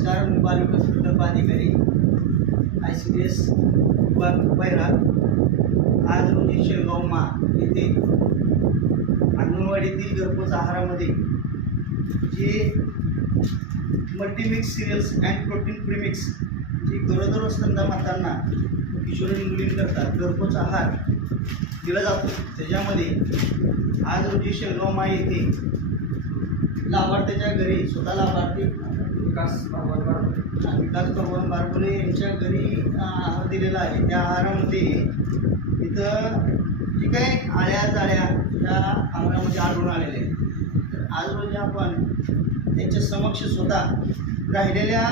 नमस्कार मी बालविकास प्रकल्प अधिकारी I C D S Baira आज रोजी शेळगाव मा येथे अंगणवाडीतील घरपोच आहारामध्ये जे multimix cereals and protein premix जे गरोदर व स्तनदा मातांना किशोरी मुलींकरता घरपोच आहार दिला जातो. त्याच्यामध्ये आज रोजी शेळगाव मा येथे लाभार्थ्याच्या घरी स्वतः लाभार्थी विकास भगवान विकास भगवान बारकोले यांच्या घरी आहार दिलेला आहे. त्या आहारामध्ये इथं जे काही आळ्या जाळ्या या आहारामध्ये आढळून आलेल्या आहेत. आज रोजी आपण त्यांच्या समक्ष स्वतः राहिलेल्या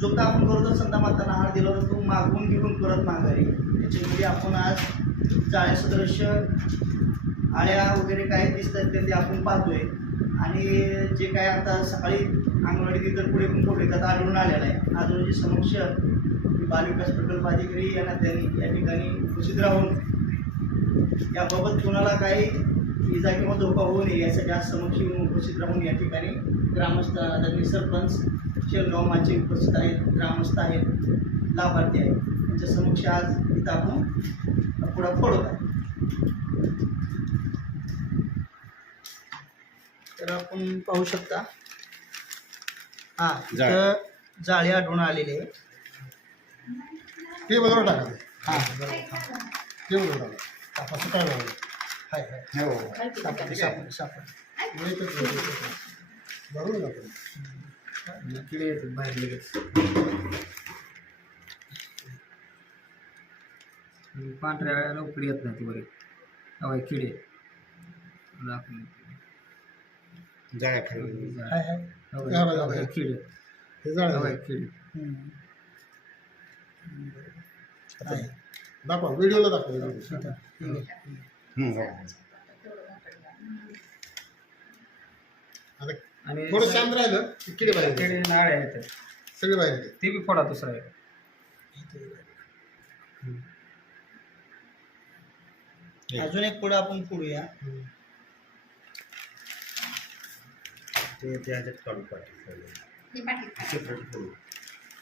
जो का आपण गरोदर संता मातांना आहार दिला होता तो मागून घेऊन परत माघारी. त्याच्यामध्ये आपण आज जाळ्या सदृश्य आळ्या वगैरे काय दिसतात ते ते आपण पाहतोय. आणि जे काय आता सकाळी अंगणवाडी तिथं पुढे पण फोटो येतात आढळून आलेला आहे. आज समक्ष बालविकास प्रकल्प अधिकारी या त्यांनी या ठिकाणी उपस्थित राहून याबाबत कोणाला काही इजा किंवा धोका होऊ नये यासाठी आज समक्ष येऊन उपस्थित राहून या ठिकाणी ग्रामस्थ आदरणीय सरपंच शेलगाव माझे उपस्थित आहेत ग्रामस्थ आहेत लाभार्थी आहेत. त्यांच्या समक्ष आज इथं आपण पुढा फोडत आहे तर आपण पाहू शकता. हा जाळी. आढळून आलेली आहे ते बरोबर टाका. हा ते बरोबर टाका. काय बरोबर? हाय हाय. हो. सापडली सापडली सापडली नाही तर बरोबर टाका किडे येतात बाहेर लगेच. पांढऱ्या लवकर येत नाही वर हवाय किडे. दाखवले. जाळ्या खाली हाय. हे जाळ्या दाखवा व्हिडिओला. आता आणि थोडं शांत राहिलं की किडे बाहेर. येतात. किडे नाळ्या येतात सगळे बाहेर येतात. ते बी फोडा दुसरा आहे अजून एक पुढं आपण पुढूया. हम्म. ते त्या ह्याच्यात काढून पाठी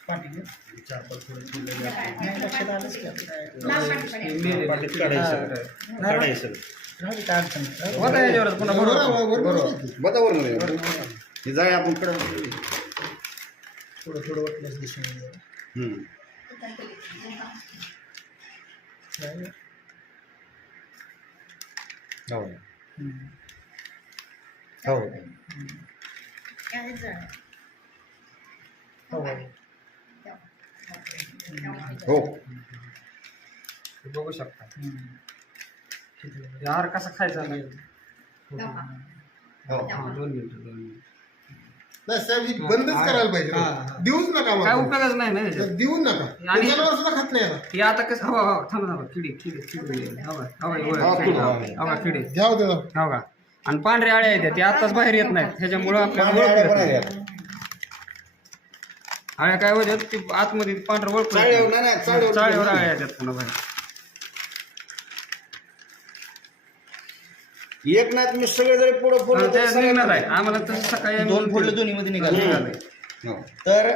पाठी घे. चार पाच थोडं ठेवलेलं आहे. नाही लक्षात आलंच की आपलं. ते मेले पाटीत ते काढायचं. किडे. काढायचं राहू दे, काय अडचण नाही. राहू दे. होता याच्यावरच पुन्हा बरोबर हे आपण कडे थोडं थोडं दिसून. हो हम्म. हो हो. हो ते बघू शकता. हे आहार कसा खायचा नाही हो हा, दोन मिनिटं दोन मिनिटं नाही साहेब ही बंदच करायला पाहिजे हा, हा. देऊच नका काय मला. उपयोगच नाही ना. देऊ नका आणि- जनावर सुद्धा खात नाही आता. हे आता कसं हवा हवा थांबा थांबा किडे किडे किडे हवा हवा हा, किडे किडे, हवा किडे घ्या होते ना. हवा आणि पांढऱ्या आळ्या येतात ते आताच बाहेर येत नाहीत ह्याच्यामुळं आपल्याला ओळखू आळ्या पण येत आहेत. नाही. आळ्या काय होतात ते आतमध्ये पांढरं ओळखू येत चाळीवर नाही. नाही, नाही, चाळीवर चाळीवर नाही. आळ्या येतात पुन्हा बाहेर एक तुम्ही सगळे जरी पुढं आणि पुढं ते निघणार आहे आम्हाला तर सकाळी दोन फोडले दोन्हीमध्ये निघाले निघाले. हो. तर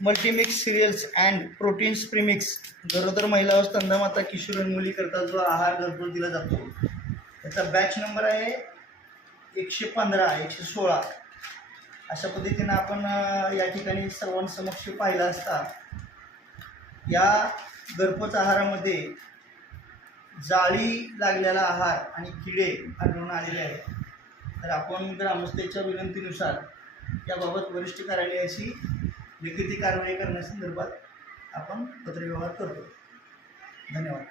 multimix cereals and proteins premix गरोदर महिला व स्तंभमाता किशोर आणि मुलीकरता जो आहार घरपोच दिला जातो त्याचा बॅच नंबर आहे एकशे पंधरा एकशे सोळा. अशा पद्धतीनं आपण या ठिकाणी सर्वांसमक्ष पाहिला असता या घरपोच आहारामध्ये जाळी लागलेला आहार आणि किडे आढळून आलेले आहेत. तर आपण ग्रामस्थेच्या विनंतीनुसार याबाबत वरिष्ठ कार्यालयाशी लिखिती कारवाई करण्यासंदर्भात आपण पत्रव्यवहार करतो. धन्यवाद.